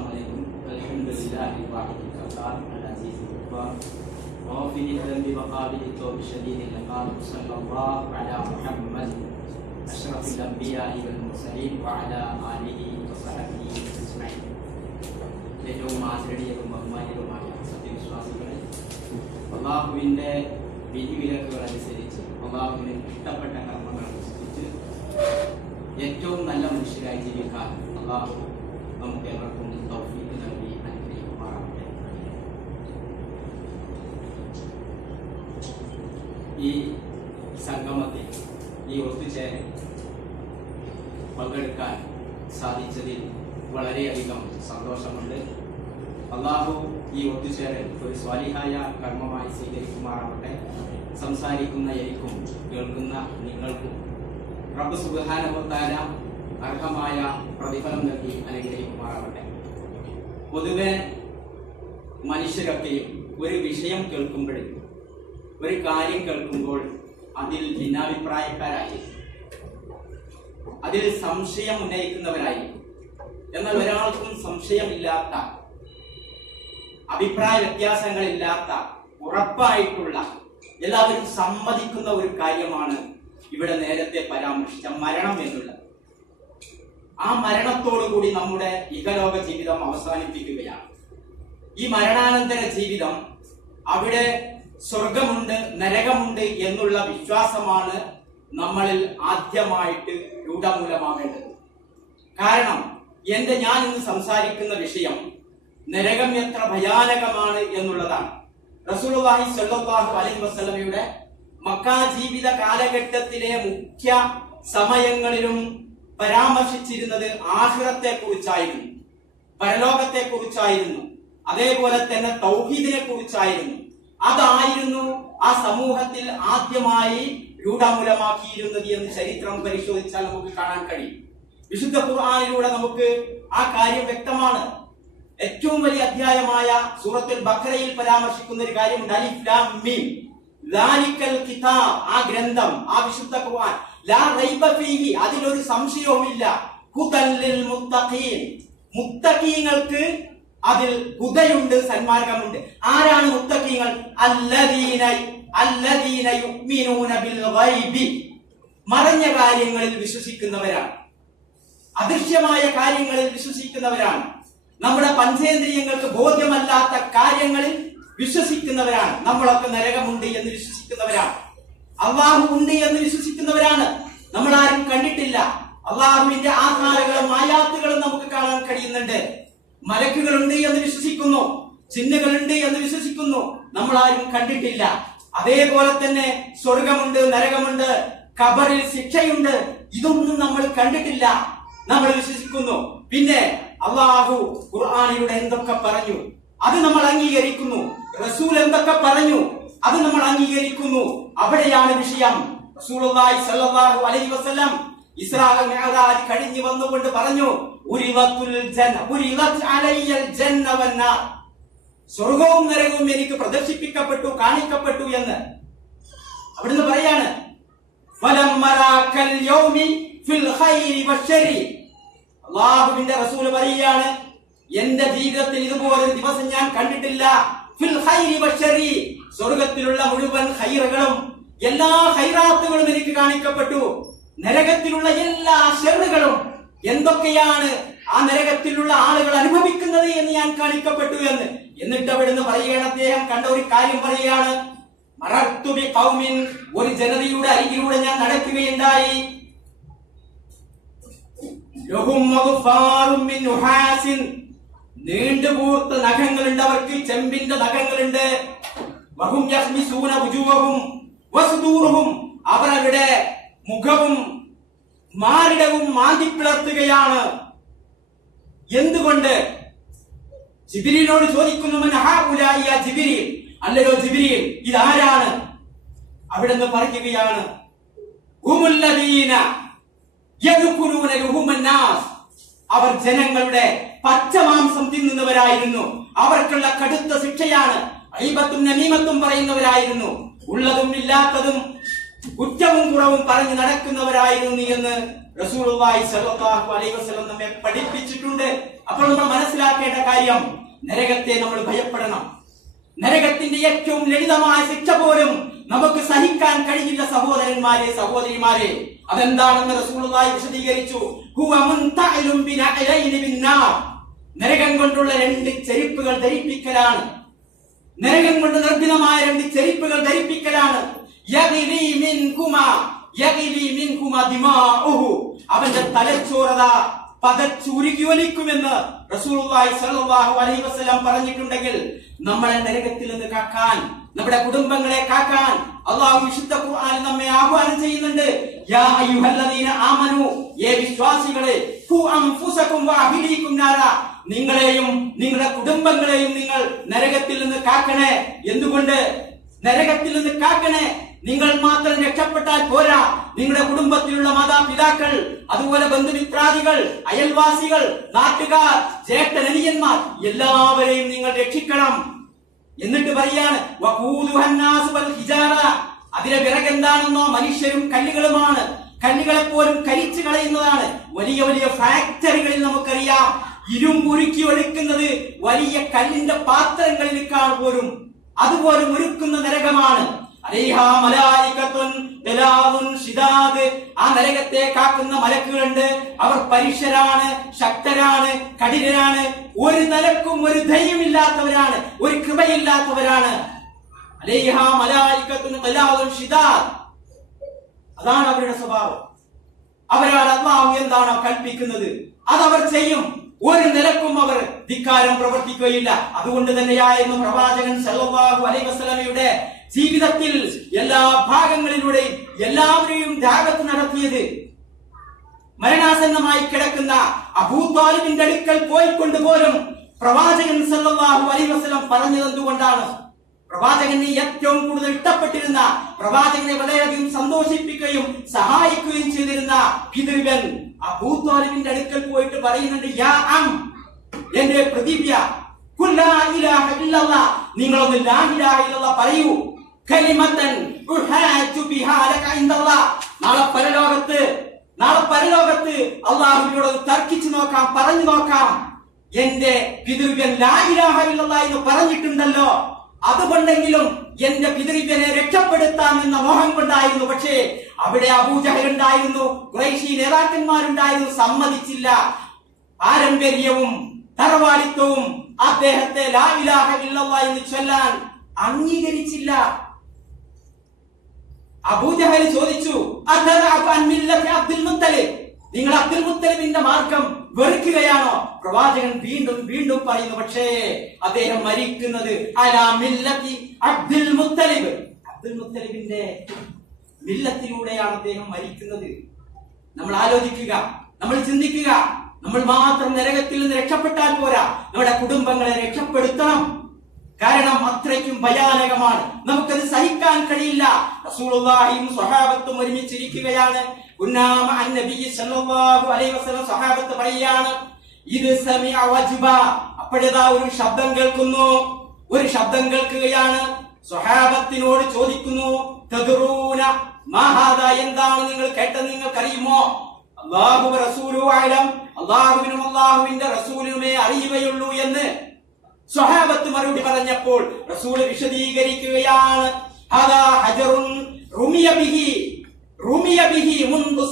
Assalamualaikum. Alhamdulillahi wahidil qahhar al-aziz al-ghaffar. Ghafiril dhanbi wa qabilit tawbi shadidil iqab. Sallallahu ala Muhammad asyrafil anbiya'i wal mursalin wa ala alihi wa sahbihi ajma'in. ഏറ്റവും ആദരണീയവും ബഹുമാന്യവുമായ സത്യവിശ്വാസികളെ, അള്ളാഹുവിൻ്റെ വിധിവിലക്കുകൾ അനുസരിച്ച് അള്ളാഹുവിന് ഇഷ്ടപ്പെട്ട കർമ്മങ്ങൾ അനുസരിച്ച് ഏറ്റവും നല്ല മനുഷ്യരായി ജീവിക്കാൻ അള്ളാഹു നമുക്ക് ഏവർക്കും തൗഫീഖ് നൽകി അനുഗ്രഹിക്കുമാറാകട്ടെ. ഈ സംഗമത്തിൽ, ഈ ഒത്തുചേരൽ പങ്കെടുക്കാൻ സാധിച്ചതിൽ വളരെയധികം സന്തോഷമുണ്ട്. അള്ളാഹു ഈ ഒത്തുചേരൽ ഒരു സ്വാലിഹായ കർമ്മമായി സ്വീകരിക്കുമാറാവട്ടെ. സംസാരിക്കുന്ന എനിക്കും കേൾക്കുന്ന നിങ്ങൾക്കും റബ്ബ് സുബ്ഹാനഹു വ തആല അർഹമായ പ്രതിഫലം നൽകി അനുഗ്രഹിക്കുമാറാവട്ടെ. പൊതുവെ മനുഷ്യരൊക്കെയും ഒരു വിഷയം കേൾക്കുമ്പോൾ, ഒരു കാര്യം കേൾക്കുമ്പോൾ അതിൽ ഭിന്നാഭിപ്രായക്കാരായി, അതിൽ സംശയം ഉന്നയിക്കുന്നവരായി. എന്നാൽ ഒരാൾക്കും സംശയമില്ലാത്ത, അഭിപ്രായ വ്യത്യാസങ്ങളില്ലാത്ത, ഉറപ്പായിട്ടുള്ള, എല്ലാവരും സമ്മതിക്കുന്ന ഒരു കാര്യമാണ് ഇവിടെ നേരത്തെ പരാമർശിച്ച മരണം എന്നുള്ളത്. ആ മരണത്തോടുകൂടി നമ്മുടെ ഇഹലോക ജീവിതം അവസാനിപ്പിക്കുകയാണ്. ഈ മരണാനന്തര ജീവിതം, അവിടെ സ്വർഗമുണ്ട്, നരകമുണ്ട് എന്നുള്ള വിശ്വാസമാണ് നമ്മളിൽ ആദ്യമായിട്ട് രൂഢമൂലമാവേണ്ടത്. കാരണം ഞാൻ ഇന്ന് സംസാരിക്കുന്ന വിഷയം നരകം എത്ര ഭയാനകമാണ് എന്നുള്ളതാണ്. റസൂലുള്ളാഹി സ്വല്ലല്ലാഹു അലൈഹി വസല്ലമയുടെ മക്ക ജീവിത കാലഘട്ടത്തിലെ മുഖ്യ സമയങ്ങളിലും പരാമർശിച്ചിരുന്നത് ആഖിറത്തെ കുറിച്ചായിരുന്നു, പരലോകത്തെ കുറിച്ചായിരുന്നു, അതേപോലെ തന്നെ തൗഹീദിനെ കുറിച്ചായിരുന്നു. അതായിരുന്നു ആ സമൂഹത്തിൽ ആദ്യമായി രൂഢമൂലമാക്കിയിരുന്നത് എന്ന് ചരിത്രം പരിശോധിച്ചാൽ നമുക്ക് കാണാൻ കഴിയും. വിശുദ്ധ ഖുർആനിലൂടെ നമുക്ക് ആ കാര്യം വ്യക്തമാണ്. ഏറ്റവും വലിയ അധ്യായമായ സൂറത്തുൽ ബഖറയിൽ പരാമർശിക്കുന്ന ഒരു കാര്യമുണ്ട്, അലിഫ് ലാം മീം ദാലിക്കൽ കിതാബ്. ആ ഗ്രന്ഥം, ആ വിശുദ്ധ ഖുർആൻ, ലാ റൈബ ഫീഹി, അതിലൊരു സംശയവുമില്ല, ഹുദൽ ലിൽ മുത്തഖീൻ, മുത്തഖീങ്ങൾക്ക് അതിൽ ഹുദയുണ്ട്, സന്മാർഗമുണ്ട്. ആരാണ് മുത്തഖീങ്ങൾ? അല്ലദീന യുഅ്മിനൂന ബിൽ ഗൈബി, മറഞ്ഞ കാര്യങ്ങളിൽ വിശ്വസിക്കുന്നവരാണ്, അദൃശ്യമായ കാര്യങ്ങളിൽ വിശ്വസിക്കുന്നവരാണ്, നമ്മുടെ പഞ്ചേന്ദ്രിയങ്ങൾക്ക് ബോധ്യമല്ലാത്ത കാര്യങ്ങളിൽ വിശ്വസിക്കുന്നവരാണ്. നമ്മളൊക്കെ നരകമുണ്ട് എന്ന് വിശ്വസിക്കുന്നവരാണ്, അള്ളാഹു ഉണ്ട് എന്ന് വിശ്വസിക്കുന്നവരാണ്. നമ്മളാരും കണ്ടിട്ടില്ല, അള്ളാഹുവിന്റെ ആധാരങ്ങളും ആയാത്തുകളും നമുക്ക് കാണാൻ കഴിയുന്നുണ്ട്. മലക്കുകളുണ്ട് എന്ന് വിശ്വസിക്കുന്നു, ജിന്നുകളുണ്ട് എന്ന് വിശ്വസിക്കുന്നു, നമ്മളാരും കണ്ടിട്ടില്ല. അതേപോലെ തന്നെ സ്വർഗമുണ്ട്, നരകമുണ്ട്, ഖബറിൽ ശിക്ഷയുണ്ട്, ഇതൊന്നും നമ്മൾ കണ്ടിട്ടില്ല, നമ്മൾ വിശ്വസിക്കുന്നു. പിന്നെ അള്ളാഹു ഖുർആനിലൂടെ എന്തൊക്കെ പറഞ്ഞു അത് നമ്മൾ അംഗീകരിക്കുന്നു, റസൂൽ എന്തൊക്കെ പറഞ്ഞു അത് നമ്മൾ അംഗീകരിക്കുന്നു. അവിടെയാണ് വിഷയം. റസൂലുള്ളാഹി സ്വല്ലല്ലാഹു അലൈഹി വസല്ലം ഇസ്രാ മിഅ്റാജ് കഴിഞ്ഞു വന്നുകൊണ്ട് പറഞ്ഞു, ഉരിലത് അലയ്യൽ ജന്ന വന്നാർ, സ്വർഗവും നരകവും എനിക്ക് പ്രദർശിപ്പിക്കപ്പെട്ടു, കാണിക്കപ്പെട്ടു എന്ന് അവിടുന്ന് പറയാണ്. ഫലമ്മറാക്കൽ യൗമി ഫിൽ ഖൈരി വശരി, അല്ലാഹുവിന്റെ റസൂൽ പറയുകയാണ്, എന്റെ ജീവിതത്തിൽ ഇതുപോലൊരു ദിവസം ഞാൻ കണ്ടിട്ടില്ല. ഫിൽ ഖൈരി വശരി, സ്വർഗത്തിലുള്ള മുഴുവൻ ഖൈറുകളും, എല്ലാ ഖൈറാത്തുകളും എനിക്ക് കാണിക്കപ്പെട്ടു. നരകത്തിലുള്ള എല്ലാ ശർറുകളും, എന്തൊക്കെയാണ് ആ നരകത്തിലുള്ള ആളുകൾ അനുഭവിക്കുന്നത് എന്ന് ഞാൻ കാണിക്കപ്പെട്ടു എന്ന്. എന്നിട്ട് അവിടുന്ന് പറയുകയാണ്, അദ്ദേഹം കണ്ട ഒരു കാര്യം പറയുകയാണ്, മറർത്തു ബി ഖൗമിൻ, ഒരു ജനതയുടെ അരികിലൂടെ ഞാൻ നടക്കുകയുണ്ടായി. ലഹും മഗ്ഫാറും മിൻ നുഹാസിൻ, നീണ്ടുകൂർത്ത നഖങ്ങളുണ്ട് അവർക്ക്, ചെമ്പിന്റെ നഖങ്ങളുണ്ട്. വഹും യഖ്മിസൂന വുജൂഹും വസുദൂറുഹും, അവരുടെ മുഖവും മാറിടവും മാന്തിപ്പിളർത്തുകയാണ്. എന്തുകൊണ്ട്? ജിബ്രീലിനോട് ചോദിക്കുന്നു, മൻ ഹൗലാഇ യാ ജിബ്രീൽ, അല്ലയോ ജിബ്രീൽ, ഇതാരാണ്? അവിടുന്ന് പറയുകയാണ്, ഹുമുല്ലദീന യദ്കുലൂന ലുഹുമൻ നാസ്, അവർ ജനങ്ങളുടെ പച്ചമാംസം തിന്നുന്നവരായിരുന്നു, അവർക്കുള്ള കടുത്ത ശിക്ഷയാണ്. ഗീബത്തും നമീമത്തും പറയുന്നവരായിരുന്നു, ഉള്ളതും ഇല്ലാത്തതും കുറ്റവും കുറവും പറഞ്ഞു നടക്കുന്നവരായിരുന്നു എന്ന് റസൂലുള്ളാഹി സ്വല്ലല്ലാഹു അലൈഹി വസല്ലം നമ്മെ പഠിപ്പിച്ചിട്ടുണ്ട്. അപ്പോൾ നമ്മൾ മനസ്സിലാക്കേണ്ട കാര്യം, നരകത്തെ നമ്മൾ ഭയപ്പെടണം. നരകത്തിന്റെ ഏറ്റവും ലളിതമായ ശിക്ഷ പോലും നമുക്ക് സഹിക്കാൻ കഴിയില്ല സഹോദരന്മാരെ, സഹോദരിമാരെ. അതെന്താണെന്ന് റസൂലുള്ളാഹി വിശദീകരിച്ചു. ഹുവ മുൻതഇലുൻ ബിനഅലൈനി ബിന്നാർ. നരകം കൊണ്ടുള്ള 2 ചെരുപ്പുകൾ ധരിപ്പിക്കലാണ്. നരകം കൊണ്ട് നിർഭിന്നമായ 2 ചെരുപ്പുകൾ ധരിപ്പിക്കലാണ്. യഗ്ലി മിൻകുമാ ദിമാഉഹു. അവന്റെ തലച്ചോറത പതച്ചുരുകി ഒലിക്കുമെന്ന് റസൂലുള്ളാഹി സ്വല്ലല്ലാഹു അലൈഹി വസല്ലം പറഞ്ഞിട്ടുണ്ടെങ്കിൽ, നമ്മളെ നരകത്തിൽ നിന്ന് കാക്കാൻ, നമ്മുടെ കുടുംബങ്ങളെ കാക്കാൻ അല്ലാഹു വിശുദ്ധ ഖുർആനിൽ നമ്മെ ആഹ്വാനം ചെയ്യുന്നുണ്ട്. യാ അയ്യുഹല്ലദീന ആമനു, യേ വിശ്വാസികളെ, ഖു അൻഫുസകും വഅഹ്ലീകും നാര, നിങ്ങളെയും നിങ്ങളുടെ കുടുംബങ്ങളെയും നിങ്ങൾ നരകത്തിൽ നിന്ന് കാക്കണേ. എന്തുകൊണ്ട് നരകത്തിൽ നിന്ന് കാക്കണേ? നിങ്ങൾ മാത്രം രക്ഷപ്പെട്ടാൽ പോരാ, നിങ്ങളുടെ കുടുംബത്തിലുള്ള മാതാപിതാക്കൾ, അതുപോലെ ബന്ധുമിത്രാദികൾ, അയൽവാസികൾ, നാട്ടുകാർ, ജ്യേഷ്ഠനനിയന്മാർ എല്ലാവരെയും നിങ്ങൾ രക്ഷിക്കണം. എന്നിട്ട് പറയാണ് അതിലെ വിറകെന്താണെന്നോ മനുഷ്യരും കല്ലുകളുമാണ്. കല്ലുകളെ പോലും കരിച്ചു കളയുന്നതാണ്. വലിയ വലിയ ഫാക്ടറികളിൽ നമുക്കറിയാം ഇരുമ്പുരുക്കി ഒഴുക്കുന്നത് വലിയ കല്ലിന്റെ പാത്രങ്ങളിലേക്കാണ് പോലും. അതുപോലും ഒരുക്കുന്ന നരകമാണ്. ആ നരകത്തെ കാക്കുന്ന മലക്കുകളുണ്ട്. അവർ പരിശരാണ്, ശക്തരാണ്, കഠിനരാണ്. ഒരു നിലക്കും ഒരു ധൈര്യമില്ലാത്തവരാണ്, ഒരു കൃപയില്ലാത്തവരാണ്. അതാണ് അവരുടെ സ്വഭാവം. അവരാണ് അല്ലാഹു എന്താണോ കൽപ്പിക്കുന്നത് അതവർ ചെയ്യും. ഒരു നിലക്കും അവർ ധിക്കാരം പ്രവർത്തിക്കുകയില്ല. അതുകൊണ്ട് തന്നെയായിരുന്നു പ്രവാചകൻ സല്ലല്ലാഹു അലൈഹി വസല്ലമയുടെ ജീവിതത്തിൽ എല്ലാ ഭാഗങ്ങളിലൂടെയും എല്ലാവരെയും ദഅവത്ത് നടത്തിയത്. മരണാസന്നമായി കിടക്കുന്ന അബൂ ത്വാലിബിന്റെ അടുക്കൽ പോയിക്കൊണ്ട് പോലും പ്രവാചകൻ സല്ലല്ലാഹു അലൈഹി വസല്ലം പറഞ്ഞത് എന്തുകൊണ്ടാണ്? പ്രവാചകന് ഏറ്റവും കൂടുതൽ ഇഷ്ടപ്പെട്ടിരുന്ന, പ്രവാചകനെ വളരെയധികം സന്തോഷിപ്പിക്കുകയും സഹായിക്കുകയും ചെയ്തിരുന്ന പിതൃവൻ അബൂ ത്വാലിബിന്റെ അടുക്കൽ പോയിട്ട് പറയുന്നുണ്ട്, യാ അം, എന്റെ പ്രതിവ്യ, ഖുൽ ലാ ഇലാഹ ഇല്ലല്ലാഹ്, നിങ്ങളൊന്ന് ലാ ഇലാഹ ഇല്ലല്ലാഹ് പറയൂ. കലിമത്തൻ ഉഹാജു ബിഹാ ലക ഇൻദല്ലാഹ്, നാളെ പരലോകത്ത് അല്ലാഹുവിനോട് തർക്കിച്ചു നോക്കാം, പറഞ്ഞു നോക്കാം. എന്റെ പിതൃവ്യൻ ലാ ഇലാഹ ഇല്ലല്ലാഹ് എന്ന് പറഞ്ഞിട്ടുണ്ടല്ലോ, അതുകൊണ്ടെങ്കിലും എന്റെ പിതൃവ്യനെ രക്ഷപ്പെടുത്താമെന്ന മോഹം കൊണ്ടായിരുന്നു. പക്ഷേ അവിടെ അബൂജഹൽ ഉണ്ടായിരുന്നു, ഖുറൈശി നേതാക്കന്മാരുണ്ടായിരുന്നു, സമ്മതിച്ചില്ല. പാരമ്പര്യവും തറവാടിത്വവും അദ്ദേഹത്തെ ലാ ഇലാഹ ഇല്ലല്ലാഹ് എന്ന് ചൊല്ലാൻ അംഗീകരിച്ചില്ല. അബൂജഹൽ ചോദിച്ചു, അബ്ദുൽ മുത്തലിബ്, നിങ്ങൾ അബ്ദുൽ മുത്തലിബിന്റെ മാർഗം വെറുക്കുകയാണോ? പ്രവാചകൻ വീണ്ടും വീണ്ടും പറയുന്നു. പക്ഷേ അദ്ദേഹം മരിക്കുന്നത് അലാ മില്ലത്തി അബ്ദുൽ മുത്തലിബ്, അബ്ദുൽ മുത്തലിബിന്റെ മില്ലത്തിലൂടെയാണ് അദ്ദേഹം മരിക്കുന്നത്. നമ്മൾ ആലോചിക്കുക, നമ്മൾ ചിന്തിക്കുക. നമ്മൾ മാത്രം നരകത്തിൽ നിന്ന് രക്ഷപ്പെട്ടാൽ പോരാ, നമ്മുടെ കുടുംബങ്ങളെ രക്ഷപ്പെടുത്തണം. കാരണം അത്രയ്ക്കും ഭയാനകമാണ്, നമുക്കത് സഹിക്കാൻ കഴിയില്ല. റസൂലുള്ളാഹിയും സ്വഹാബത്തും ഒരുമിച്ചിരിക്കുകയാണ്. സ്വഹാബത്ത് പറയാണ്, ഇത് സമിഅ വജ്ബ, അപ്പോഴേതാ ഒരു ശബ്ദം കേൾക്കുന്നു. ഒരു ശബ്ദം കേൾക്കുകയാണ്. സ്വഹാബത്തിനോട് ചോദിക്കുന്നു, തദ്റൂന മാ ഹാദാ, എന്താണ് നിങ്ങൾ കേട്ടത്, നിങ്ങൾക്കറിയുമോ? അല്ലാഹു റസൂലുഹു അഅലം, അല്ലാഹുവിനും അല്ലാഹുവിന്റെ റസൂലിനുമേ അറിയുകയുള്ളൂ എന്ന് സ്വഹാബത്ത് മറുപടി പറഞ്ഞപ്പോൾ റസൂൽ വിശദീകരിക്കുകയാണ്, ഹദാ ഹജറുൻ റുമിയ ബിഹി മുൻദു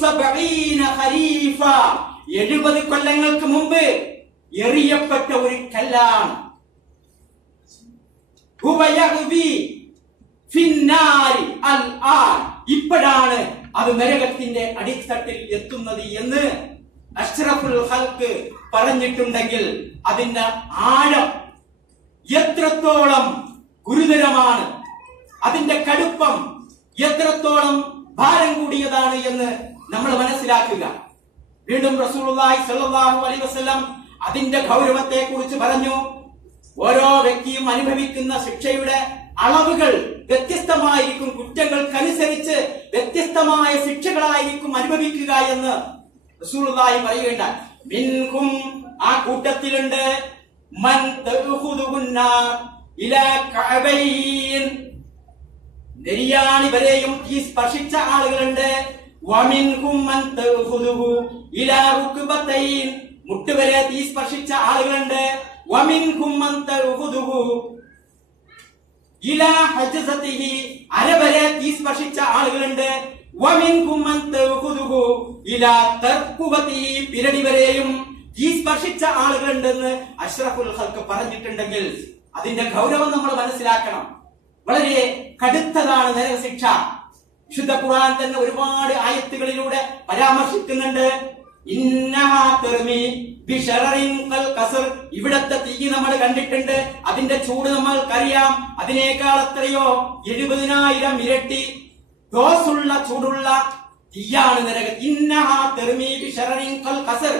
70 ഖരീഫ, 70 കൊല്ലങ്ങൾക്ക് മുമ്പ് എറിയപ്പെട്ട ഒരു കല്ലാണ്. ഇപ്പോഴാണ് അത് നരകത്തിന്റെ അടിത്തട്ടിൽ എത്തുന്നത് എന്ന് അഷ്റഫുൽ ഖൽഖ് പറഞ്ഞിട്ടുണ്ടെങ്കിൽ അതിന്റെ ആഴം എത്രത്തോളം ഗുരുതരമാണ്, അതിന്റെ കടുപ്പം എത്രത്തോളം ഭാരം കൂടിയതാണ് എന്ന് നമ്മൾ മനസ്സിലാക്കുക. വീണ്ടും റസൂലുള്ളാഹി സ്വല്ലല്ലാഹു അലൈഹി വസല്ലം അതിന്റെ ഗൗരവത്തെ കുറിച്ച് പറഞ്ഞു. ഓരോ വ്യക്തിയും അനുഭവിക്കുന്ന ശിക്ഷയുടെ അളവുകൾ വ്യത്യസ്തമായിരിക്കും, കുറ്റങ്ങൾക്കനുസരിച്ച് വ്യത്യസ്തമായ ശിക്ഷകളായിരിക്കും അനുഭവിക്കുക എന്ന് റസൂലുള്ളാഹി പറയുകയുണ്ടായി. മിൻകും, ആ കൂട്ടത്തിലുണ്ട്, മൻ തഖുദുന്ന ഇലാ കഅബൈൻ, നെരിയാണി വരെയും ഈ സ്പർശിച്ച ആളുകളുണ്ട്. വമിൻകും മൻ തഖുദുഹു ഇലാ റുക്ബതൈൻ, മുട്ടുവരെ തീ സ്പർശിച്ച ആളുകളുണ്ട്. വമിൻകും മൻ തഅഖുദുഹു ഇലാ ഹജ്സതിഹി, അരവരെ തീ സ്പർശിച്ച ആളുകളുണ്ട്. വമിൻകും മൻ തഅഖുദുഹു ഇലാ തർകുബതിഹി, പിരടി വരെയും തീ സ്പർശിച്ച ആളുകളുണ്ടെന്ന് അഷ്റഫുൽ ഖൽഖ് പറഞ്ഞിട്ടുണ്ടെങ്കിൽ അതിന്റെ ഗൗരവം നമ്മൾ മനസ്സിലാക്കണം. വളരെ കടുത്തതാണ് നരകശിക്ഷ. വിശുദ്ധ ഖുർആൻ തന്നെ ഒരുപാട് ആയത്തുകളിലൂടെ പരാമർശിക്കുന്നുണ്ട്. ഇന്നഹാ തർമി ബിശററിൻ കൽ ഖസർ, ഇവിടത്തെ തീ നമ്മൾ കണ്ടിട്ടുണ്ട്, അതിന്റെ ചൂട് നമ്മൾക്കറിയാം. അതിനേക്കാൾ എത്രയോ 70,000 ഇരട്ടി ഡോസുള്ള ചൂടുള്ള തീയാണ് നരകം. ഇന്നഹാ തർമി ബിശററിൻ കൽ ഖസർ,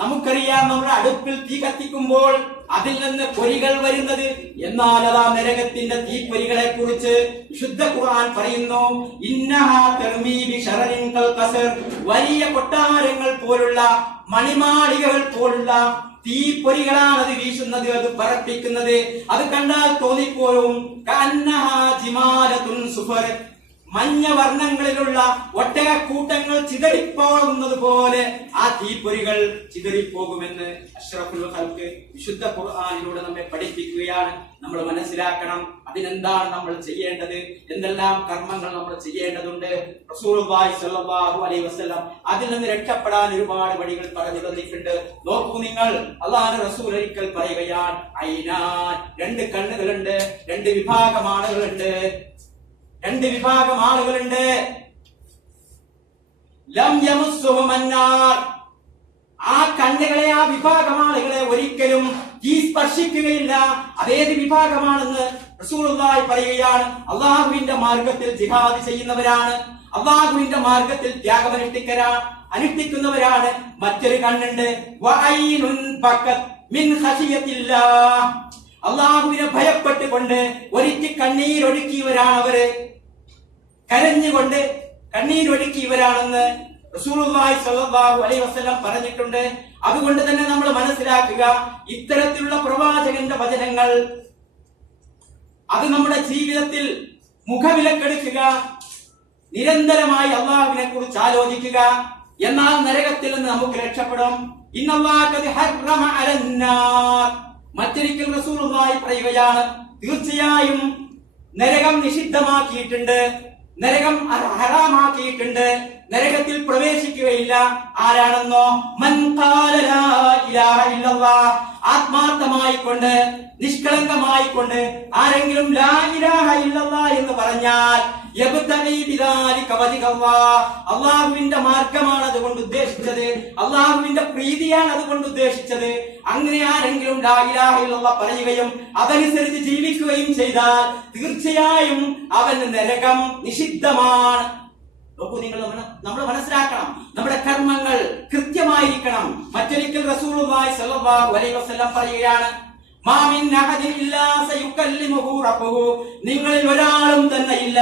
നമുക്കറിയാം നമ്മുടെ അടുപ്പിൽ തീ കത്തിക്കുമ്പോൾ അതിൽ നിന്ന് പൊരികൾ വരുന്നത്. എന്നാൽ അതാ നരകത്തിന്റെ തീപ്പൊരികളെ കുറിച്ച് വിശുദ്ധ ഖുർആൻ പറയുന്നു, ഇന്നഹാ തർമീ ബിശററിൻ കൽ ഖസർ, വലിയ കൊട്ടാരങ്ങൾ പോലുള്ള മണിമാളികകൾ പോലുള്ള തീപ്പൊരികളാണ് അത് വീശുന്നത്, അത് പറപ്പിക്കുന്നത്. അത് കണ്ടാൽ തോന്നിപ്പോഴും കഅന്നഹാ ജിമാലത്തുൻ സുഫർ, മഞ്ഞ വർണ്ണങ്ങളിലുള്ള ഒട്ടകക്കൂട്ടങ്ങൾ ചിതറിപ്പോകുന്നത് പോലെ ആ തീപ്പൊരികൾ ചിതറിപ്പോകുമെന്ന് അഷ്റഫുൽ ഖൽഖ് വിശുദ്ധ ഖുർആനിലൂടെ നമ്മെ പഠിപ്പിക്കുകയാണ്. നമ്മൾ മനസ്സിലാക്കണം അതിനെന്താണ് നമ്മൾ ചെയ്യേണ്ടത്, എന്തെല്ലാം കർമ്മങ്ങൾ നമ്മൾ ചെയ്യേണ്ടതുണ്ട്. റസൂലുള്ളാഹി സ്വല്ലല്ലാഹു അലൈഹി വസല്ലം അതിൽ നിന്ന് രക്ഷപ്പെടാൻ ഒരുപാട് വഴികൾ പറഞ്ഞു തന്നിട്ടുണ്ട്. നോക്കൂ നിങ്ങൾ, അല്ലാഹുവിന്റെ റസൂൽ ഒരിക്കൽ പറയുകയാണ്, ഐനാൻ, 2 കണ്ണുകളുണ്ട്, 2 വിഭാഗം ആളുകളുണ്ട്. ലം യമുസ്സുഹും അന്നാർ, ആ കണ്ണുകളെ, ആ വിഭാഗം ആളുകളെ ഒരിക്കലും തീ സ്പർശിക്കുകയില്ല. അതേത് വിഭാഗമാണെന്ന് റസൂലുള്ളാഹി പറയുകയാണ്. അള്ളാഹുവിന്റെ മാർഗത്തിൽ ജിഹാദ് ചെയ്യുന്നവരാണ്, അള്ളാഹുവിന്റെ മാർഗത്തിൽ ത്യാഗം അനുഷ്ഠിക്കുന്നവരാണ്. മറ്റൊരു കണ്ണുണ്ട്, വഅയ്നുൻ ബക്കത് മിൻ ഖശിയത്തില്ലാഹ്, അള്ളാഹുവിനെ ഭയപ്പെട്ടുകൊണ്ട് ഒരിക്കൽ കണ്ണീരൊഴുക്കിയവരാണ് അവര്, കരഞ്ഞുകൊണ്ട് കണ്ണീരൊഴുക്കിയവരാണെന്ന് റസൂലുള്ളാഹി സ്വല്ലല്ലാഹു അലൈഹി വസല്ലം പറഞ്ഞിട്ടുണ്ട്. അതുകൊണ്ട് തന്നെ നമ്മൾ മനസ്സിലാക്കുക, ഇത്തരത്തിലുള്ള പ്രവാചകന്റെ വചനങ്ങൾ അത് നമ്മുടെ ജീവിതത്തിൽ മുഖവിലക്കെടുക്കുക, നിരന്തരമായി അള്ളാഹുവിനെ കുറിച്ച് ആലോചിക്കുക. എന്നാൽ നരകത്തിൽ നിന്ന് നമുക്ക് രക്ഷപ്പെടും. ഇന്നല്ലാഹ ഖദ് ഹറമ അലന്നാർ, മറ്റൊരിക്കൽ റസൂലുള്ളാഹി പറയുകയാണ്, തീർച്ചയായും നരകം നിഷിദ്ധമാക്കിയിട്ടുണ്ട്, നരകം ഹറാമാക്കിയിട്ടുണ്ട്, നരകത്തിൽ പ്രവേശിക്കുകയില്ല. ആരാണെന്നോ, മൻ ഖാല ലാ ഇലാഹ ഇല്ലല്ലാഹ്, ആത്മാർത്ഥമായിക്കൊണ്ട് നിഷ്കളങ്കമായിക്കൊണ്ട് ആരെങ്കിലും ലാ ഇലാഹ ഇല്ലല്ലാഹ് എന്ന് പറഞ്ഞാൽ, യബ്തഗി ബിദാലിക വജ്ഹല്ലാഹ്, അല്ലാഹുവിന്റെ മാർഗ്ഗമാണ് അതുകൊണ്ട് ഉദ്ദേശിച്ചത്, അല്ലാഹുവിന്റെ പ്രീതിയാണ് അതുകൊണ്ട് ഉദ്ദേശിച്ചത്. അങ്ങനെ ആരെങ്കിലും ലാ ഇലാഹ ഇല്ലല്ലാഹ് പറയുകയും അതനുസരിച്ച് ജീവിക്കുകയും ചെയ്താൽ തീർച്ചയായും അവന് നരകം നിഷിദ്ധമാണ്. നോക്കൂ നിങ്ങൾ, നമ്മൾ മനസ്സിലാക്കണം, നമ്മുടെ കർമ്മങ്ങൾ കൃത്യമായിരിക്കണം. മറ്റൊരിക്കൽ റസൂലുള്ളാഹി സ്വല്ലല്ലാഹു അലൈഹി വസല്ലം പറയുകയാണ്, മാ മിൻ അഹദിൻ ഇല്ലാ സയുകല്ലിമുഹു റബ്ബുഹു, നിങ്ങളിൽ ഒരാളും തന്നെ ഇല്ല,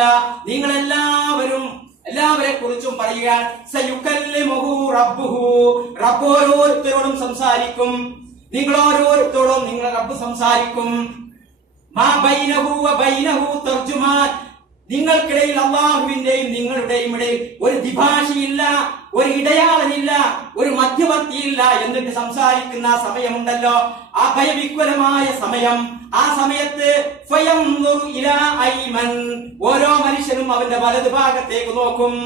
നിങ്ങൾ എല്ലാവരെ കുറിച്ചും പറയുകയാണ്, സയുകല്ലിമുഹു റബ്ബുഹു, റബ്ബ് ഓരോരുത്തരോടും സംസാരിക്കും, നിങ്ങൾ ഓരോരുത്തരോടും നിങ്ങളുടെ റബ്ബ് സംസാരിക്കും. മാ ബൈനഹു വ ബൈനഹു തർജുമാൻ, നിങ്ങൾക്കിടയിൽ അള്ളാഹുവിന്റെയും നിങ്ങളുടെയും ഇടയിൽ ഒരു ദ്വിഭാഷിയില്ല, ഒരു ഇടയാളനില്ല, ഒരു മധ്യവർത്തിയില്ല. എന്നിട്ട് സംസാരിക്കുന്ന സമയമുണ്ടല്ലോ, ആ ഭയവിഹ്വലമായ സമയം, ആ സമയത്ത് ഫയൻദുറു ഇലാ ഐമൻ, ഓരോ മനുഷ്യനും അവന്റെ വലതു ഭാഗത്തേക്ക് നോക്കും.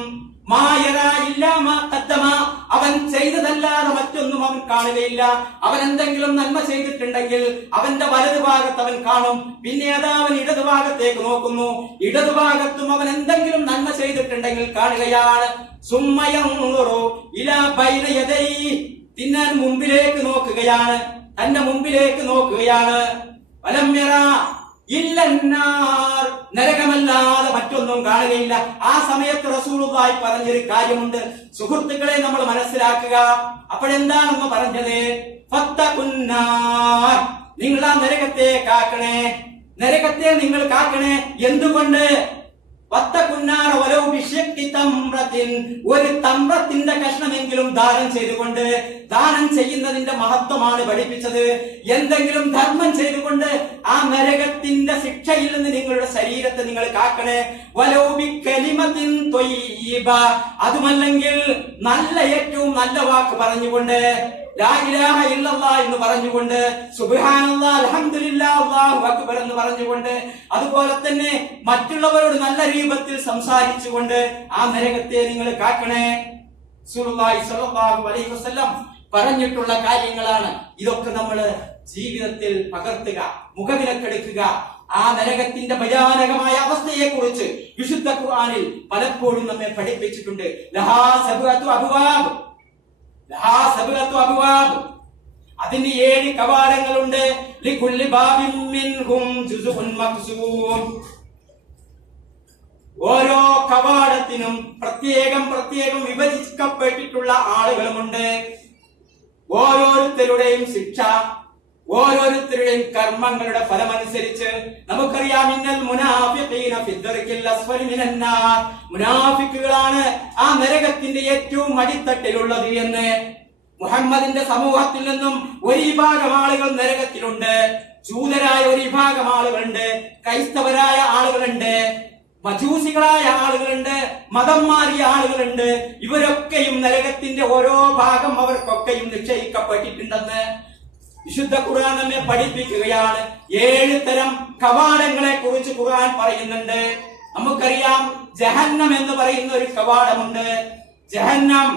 അവൻ ചെയ്തതല്ലാതെ മറ്റൊന്നും അവൻ കാണുകയില്ല. അവൻ എന്തെങ്കിലും നന്മ ചെയ്തിട്ടുണ്ടെങ്കിൽ അവന്റെ വലതു ഭാഗത്ത് അവൻ കാണും. പിന്നെ അതാ അവൻ ഇടതുഭാഗത്തേക്ക് നോക്കുന്നു, ഇടതുഭാഗത്തും അവൻ എന്തെങ്കിലും നന്മ ചെയ്തിട്ടുണ്ടെങ്കിൽ കാണുകയാണ്. തിന്നാൻ മുമ്പിലേക്ക് നോക്കുകയാണ്, തന്റെ മുമ്പിലേക്ക് നോക്കുകയാണ്. ഇല്ലന്നാർ, നരകമല്ലാതെ മറ്റൊന്നും കാണുകയില്ല. ആ സമയത്ത് റസൂലുള്ളാഹി പറഞ്ഞൊരു കാര്യമുണ്ട്, സുഹൃത്തുക്കളെ നമ്മൾ മനസ്സിലാക്കുക. അപ്പോഴെന്താണെന്ന് പറഞ്ഞത്, ഫത്തഖുന്നാർ, നിങ്ങൾ ആ നരകത്തെ കാക്കണേ, നരകത്തെ നിങ്ങൾ കാക്കണേ. എന്തുകൊണ്ട്? വത്തകുന്നാറ വലൗ ബിശഖ്ഖി തംറത്തിൻ, ഒരു തമ്രത്തിന്റെ കഷ്ണമെങ്കിലും ദാനം ചെയ്തുകൊണ്ട്, ദാനം ചെയ്യുന്നതിന്റെ മഹത്വമാണ് പഠിപ്പിച്ചത്. എന്തെങ്കിലും ധർമ്മം ചെയ്തുകൊണ്ട് ആ നരകത്തിന്റെ ശിക്ഷയിൽ നിന്ന് നിങ്ങളുടെ ശരീരത്തെ നിങ്ങൾ കാക്കണേ. വലൗ ബികലിമത്തിൻ ത്വയ്യിബ, അതുമല്ലെങ്കിൽ നല്ല ഏറ്റവും നല്ല വാക്ക് പറഞ്ഞുകൊണ്ട്, ലാ ഇലാഹ ഇല്ലല്ലാഹ് എന്ന് പറഞ്ഞുകൊണ്ട്, സുബ്ഹാനല്ലാഹ് അൽഹംദുലില്ലാഹ് അല്ലാഹു അക്ബർ എന്ന് പറഞ്ഞുകൊണ്ട്, അതുപോലെ തന്നെ മറ്റുള്ളവരോട് നല്ല രൂപത്തിൽ സംസാരിച്ചുകൊണ്ട് ആ നരകത്തെ നിങ്ങൾ കാക്കണേ. റസൂലുള്ളാഹി സ്വല്ലല്ലാഹു അലൈഹി വസല്ലം പറഞ്ഞിട്ടുള്ള കാര്യങ്ങളാണ്. ഇതൊക്കെ നമ്മൾ ജീവിതത്തിൽ പകർത്തുക, മുഖവിലക്കെടുക്കുക. ആ നരകത്തിന്റെ ഭയാനകമായ അവസ്ഥയെ കുറിച്ച് വിശുദ്ധ ഖുർആനിൽ പലപ്പോഴും നമ്മെ പഠിപ്പിച്ചിട്ടുണ്ട്. ലഹാ സബ്അതു അബ്വാബ്, ലഹാ സബ്അതു അബ്വാബ്, അതിന് 7 കവാടങ്ങളുണ്ട്. ലികുല്ലി ബാബിൻ മിൻഹും ജുസുഉൻ മഖ്സൂം, ഓരോ കവാടത്തിനും പ്രത്യേകം പ്രത്യേകം വിഭജിക്കപ്പെട്ടിട്ടുള്ള ആളുകളുമുണ്ട്. ഓരോരുത്തരുടെയും ശിക്ഷ, ഓരോരുത്തരുടെയും കർമ്മങ്ങളുടെ ഫലമനുസരിച്ച് നമുക്കറിയാം. ഇന്നൽ മുനാഫിഖീന ഫിദ്ദർക്കിൽ അസ്ഫലി മിനന്നാർ, മുനാഫിക്കുകളാണ് ആ നരകത്തിന്റെ ഏറ്റവും അടിത്തട്ടിലുള്ളത് എന്ന്. മുഹമ്മദിന്റെ സമൂഹത്തിൽ നിന്നും ഒരു വിഭാഗം ആളുകൾ നരകത്തിലുണ്ട്. ജൂതരായ ഒരു വിഭാഗം ആളുകളുണ്ട്, ക്രൈസ്തവരായ ആളുകളുണ്ട്, മജൂസികളായ ആളുകളുണ്ട്, മതം മാറിയ ആളുകളുണ്ട്. ഇവരൊക്കെയും നരകത്തിന്റെ ഓരോ ഭാഗം അവർക്കൊക്കെയും നിശ്ചയിക്കപ്പെട്ടിട്ടുണ്ടെന്ന് വിശുദ്ധ ഖുർആൻ നമ്മെ പഠിപ്പിക്കുകയാണ്. 7 തരം കവാടങ്ങളെ കുറിച്ച് ഖുർആൻ പറയുന്നുണ്ട്. നമുക്കറിയാം ജഹന്നം എന്ന് പറയുന്ന ഒരു കവാടമുണ്ട്. ജഹന്നം,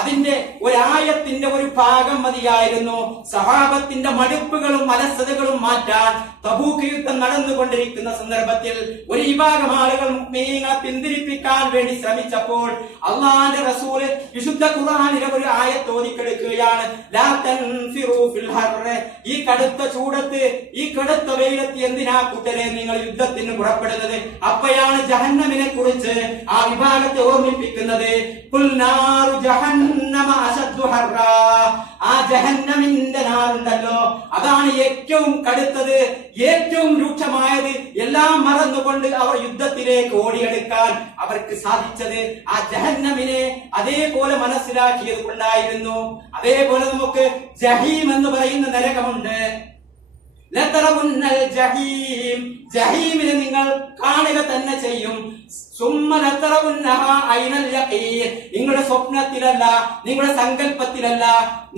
അതിന്റെ ഒരായത്തിന്റെ ഒരു ഭാഗം മതിയായിരുന്നു സഹാബത്തിന്റെ മടുപ്പുകളും അലസതകളും മാറ്റാൻ. തബൂക്ക് യുദ്ധം നടന്നുകൊണ്ടിരിക്കുന്ന സന്ദർഭത്തിൽ ഒരു വിഭാഗം ആളുകൾ മുഅ്മിനീങ്ങളെ പിന്തിരിപ്പിക്കാൻ വേണ്ടി ശ്രമിച്ചപ്പോൾ അല്ലാഹുവിന്റെ റസൂൽ വിശുദ്ധ ഖുർആനിലെ ഒരു ആയത്ത് ഓതിക്കെടുക്കുകയാണ്. ലാ തൻഫിറൂ ഫിൽ ഹർറ്, ഈ കടുത്ത ചൂടത്ത്, ഈ കടുത്ത വെയിലത്ത് എന്തിനാ കൂട്ടരെ നിങ്ങൾ യുദ്ധത്തിന് പുറപ്പെടുന്നത്? അപ്പോഴാണ് ജഹന്നമിനെ കുറിച്ച് ആ വിഭാഗത്തെ ഓർമ്മിപ്പിക്കുന്നത്. ഖുൽ നാറു ജഹന്നമ അശദ്ദു ഹർറാ, ആ ജഹന്നമിന്റെ നാറുണ്ടല്ലോ, അതാണ് ഏറ്റവും കടുത്തത്, ഏറ്റവും രൂക്ഷമായത്. എല്ലാം മറന്നുകൊണ്ട് അവർ യുദ്ധത്തിലേക്ക് ഓടിയെടുക്കാൻ അവർക്ക് സാധിച്ചത് ആ ജഹന്നമിനെ അതേപോലെ മനസ്സിലാക്കിയത് കൊണ്ടായിരുന്നു. അതേപോലെ നമുക്ക് ജഹീം എന്ന് പറയുന്ന നരകമുണ്ട്. ലതറവുന്നൽ ജഹീം, ജഹീമിനെ നിങ്ങൾ കാണുക തന്നെ ചെയ്യും. സുമ്മ ലതറവുന്നഹാ ഐനൽ യഖീൻ, നിങ്ങളുടെ സ്വപ്നത്തിലല്ല, നിങ്ങളുടെ സങ്കല്പത്തിലല്ല,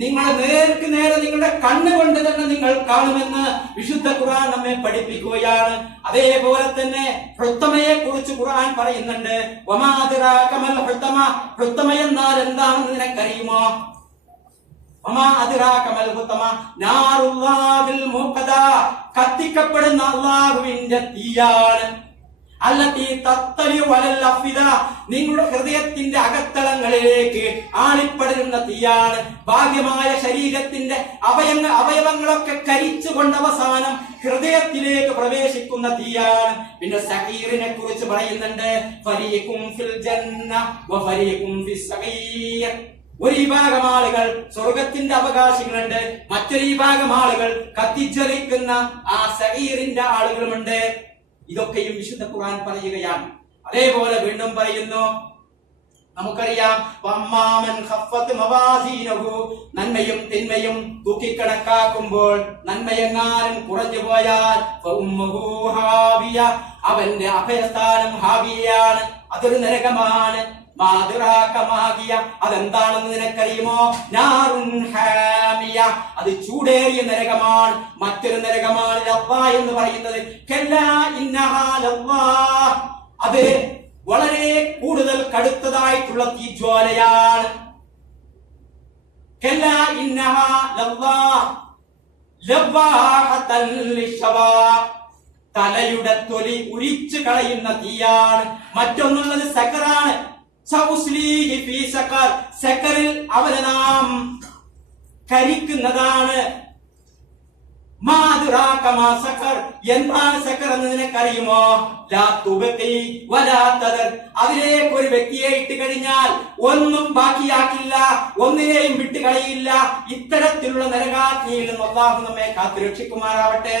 നിങ്ങളുടെ നേർക്ക് നേരെ നിങ്ങളുടെ കണ്ണുകൊണ്ട് തന്നെ നിങ്ങൾ കാണുമെന്ന് വിശുദ്ധ ഖുർആൻ നമ്മെ പഠിപ്പിക്കുകയാണ്. അതേപോലെ തന്നെ ഹുത്തമയെ കുറിച്ച് ഖുർആൻ പറയുന്നുണ്ട്. വമാ അദ്റാക മൽ ഹുത്തമ, ഹുത്തമ എന്നാൽ എന്താണെന്ന് നിനക്കറിയുമോ? വമാ അദ്റാക മൽ ഹുത്തമ നാറുല്ലാഹിൽ മുഖദാ, കത്തിക്കപ്പെടുന്ന അല്ലാഹുവിന്റെ തീയാണ്. അല്ലത്തി തത്തലി വലൽ അഫിദ, നിങ്ങളുടെ ഹൃദയത്തിന്റെ അകത്തളങ്ങളിലേക്ക് ആളിപ്പടരുന്ന തീയാണ്. ഭാഗ്യമായ ശരീരത്തിന്റെ അവയവങ്ങളൊക്കെ കരിച്ചുകൊണ്ട് അവസാനം ഹൃദയത്തിലേക്ക് പ്രവേശിക്കുന്ന തീയാണ്. പിന്നെ സഗീറിനെ കുറിച്ച് പറയുന്നുണ്ട്. ഫരീഖും ഫിൽ ജന്ന വഫരീഖും ഫിസ് സഗീർ, ഒരു വിഭാഗം ആളുകൾ സ്വർഗത്തിന്റെ അവകാശികളുണ്ട്, മറ്റൊരു വിഭാഗം ആളുകൾ കത്തിച്ചെറിക്കുന്ന ആ സഗീറിന്റെ ആളുകളുമുണ്ട്. ഇതൊക്കെയും വിശുദ്ധ ഖുർആൻ പറയുകയാണ്. അതേപോലെ വീണ്ടും പറയുന്നു, നമുക്കറിയാം വമ്മാമൻ ഖഫ്ഫത് മവാസീനഹു, നന്മയും തിന്മയും തൂക്കിക്കണക്കാക്കുമ്പോൾ നന്മയെങ്ങാനും കുറഞ്ഞു പോയാൽ ഫഉമ്മുഹു ഹാവിയ, അവന്റെ അഭയസ്ഥാനം ഹാവിയാണ്, അതൊരു നരകമാണ്. മാതുറാക്കമാകിയ, അതെന്താണെന്ന് നിനക്കറിയുമോ? നാറുൻ ഹാമിയ, അത് ചൂടേറിയ നരകമാണ്. മറ്റൊരു നരകമാണ് ലവ്വ എന്ന് പറയുന്നത്. കല്ലാ ഇന്നഹാ ലവ്വ, അത് വളരെ കൂടുതൽ കടുത്തതായിട്ടുള്ള തീജ്വാലയാണ്. കല്ലാ ഇന്നഹാ ലവ്വ ലവ്വാഹതൻ ലിശവാ, തലയുടെ തൊലി ഉരിച്ചു കളയുന്ന തീയാണ്. മറ്റൊന്നുള്ളത് സക്കറാണ്. സൗസ്ലീഹി ഫീ സഖർ, സഖറിൽ അവനെ നാം കരിക്കുന്നതാണ്. മാതുറാക മാ സഖർ, എന്താണ് സഖർ എന്ന് നിനക്കറിയുമോ? ലാ തുബഖി വലാ തദർ, അതിലേക്ക് ഒരു വ്യക്തിയെ ഇട്ട് കഴിഞ്ഞാൽ ഒന്നും ബാക്കിയാക്കില്ല, ഒന്നിനെയും വിട്ടുകളയില്ല. ഇത്തരത്തിലുള്ള നരകാഗ്നിയിൽ നിന്ന് അല്ലാഹു നമ്മെ കാത്തുരക്ഷിക്കുമാറാവട്ടെ.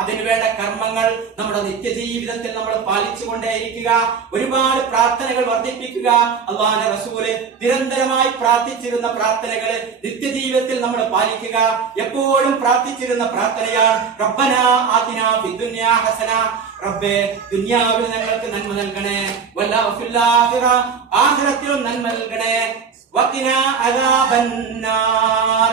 അതിനുവേണ്ട കർമ്മങ്ങൾ നമ്മുടെ നിത്യജീവിതത്തിൽ നമ്മൾ പാലിച്ചുകൊണ്ടേയിരിക്കുക. ഒരുപാട് പ്രാർത്ഥനകൾ വർദ്ധിപ്പിക്കുക. അല്ലാഹുവിന്റെ റസൂല് നിരന്തരമായി പ്രാർത്ഥിച്ചിരുന്ന പ്രാർത്ഥനകൾ നിത്യജീവിതത്തിൽ നമ്മൾ പാലിക്കുക. എപ്പോഴും പ്രാർത്ഥിച്ചിരുന്ന പ്രാർത്ഥനയാണ് റബ്ബനാ ആതിനാ ഫിദ്ദുനിയാ ഹസന, റബ്ബേ ദുനിയാവിൽ ഞങ്ങൾക്ക് നന്മ നൽകണേ, വഫിൽ ആഖിറ ആഖിറത്തിലും നന്മ നൽകണേ, വഖിനാ അദാബന്നാർ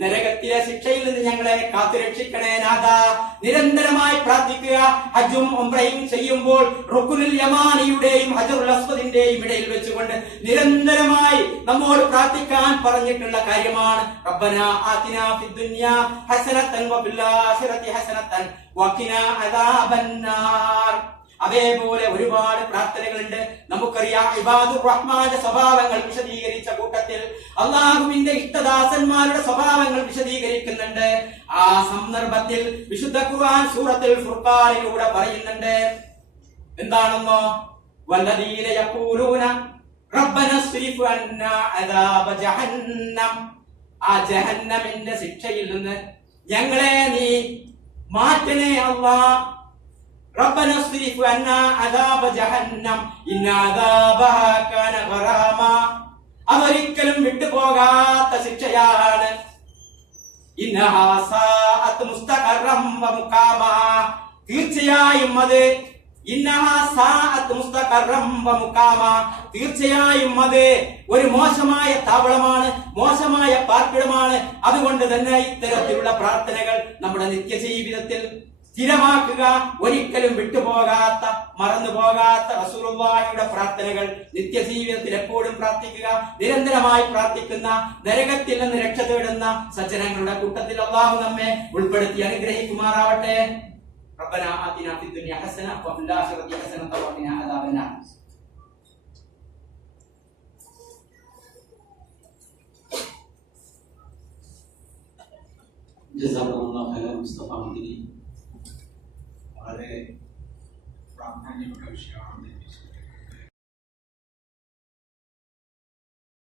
നരകത്തിലെ ശിക്ഷയിൽ നിന്ന് ഞങ്ങളെ കാത്തുരക്ഷിക്കണേ നാഥ. നിരന്തരമായി പ്രാർത്ഥിക്കുക. ഹജ്ജും ഉംറയും ചെയ്യുമ്പോൾ റുക്നുൽ യമാനിയുടെയും ഹജറുൽ അസ്വദിന്റെയും ഇടയിൽ വെച്ചുകൊണ്ട് നിരന്തരമായി നമ്മോട് പ്രാർത്ഥിക്കാൻ പറഞ്ഞിട്ടുള്ള കാര്യമാണ് റബ്ബനാ ആതിനാ ഫിദ്ദുനിയാ ഹസനത്തൻ വഫിൽ ആഖിറതി ഹസനത്തൻ വഖിനാ അദാബന്നാർ. അതേപോലെ ഒരുപാട് പ്രാർത്ഥനകളുണ്ട്. നമുക്കറിയാം ഇബാദുർ റഹ്മാന്റെ സ്വഭാവങ്ങൾ വിശദീകരിച്ച കൂട്ടത്തിൽ അള്ളാഹുവിന്റെ ഇഷ്ടദാസന്മാരുടെ സ്വഭാവങ്ങൾ വിശദീകരിക്കുന്നുണ്ട്. ആ സന്ദർഭത്തിൽ വിശുദ്ധ ഖുർആൻ സൂറത്തുൽ ഫുർഖാനിലൂടെ പറയുന്നുണ്ട്. എന്താണെന്നോ, വല്ലദീന യഖൂലൂന റബ്ബന സ്രിഫ് അന്നാ അദാബ ജഹന്നം, ആ ജഹന്നമിന്റെ ശിക്ഷയിൽ നിന്ന് ഞങ്ങളെ നീ മാറ്റണേ അല്ലാഹ്. റബ്ബന സ്രിഫ് അന്നാ അദാബ ജഹന്നം ഇന്ന അദാബഹാ കാന ഗറാമ, അതൊരിക്കലും വിട്ടുപോകാത്ത ശിക്ഷയാണ്. ഇന്നഹാ സാഅത് മുസ്തഖറം വ മുഖാമ, തീർച്ചയായും അത് ഇന്നഹാ സാഅത് മുസ്തഖറം വ മുഖാമ, തീർച്ചയായും അത് ഒരു മോശമായ താവളമാണ്, മോശമായ പാർപ്പിടമാണ്. അതുകൊണ്ട് തന്നെ ഇത്തരത്തിലുള്ള പ്രാർത്ഥനകൾ നമ്മുടെ നിത്യജീവിതത്തിൽ സ്ഥിരമാക്കുക. ഒരിക്കലും വിട്ടുപോകാത്ത, മറന്നുപോകാത്ത റസൂലുള്ളാഹിയുടെ പ്രാർത്ഥനകൾ നിത്യജീവിതത്തിൽ എപ്പോഴും പ്രാർത്ഥിക്കുക. നിരന്തരമായി പ്രാർത്ഥിക്കുന്ന, നരകത്തിൽ നിന്ന് രക്ഷ തേടുന്ന സജ്ജനങ്ങളുടെ കൂട്ടത്തിൽ അല്ലാഹു നമ്മെ ഉൾപ്പെടുത്തി അനുഗ്രഹിക്കുമാറാവട്ടെ. റബ്ബനാ ആതിനാ ഫിദ്ദുനിയാ ഹസന വഫിൽ ആഖിറതി ഹസനത വഖിനാ അദാബന്നാർ. ജസാക്കല്ലാഹു ഖൈറൻ മുസ്തഫ.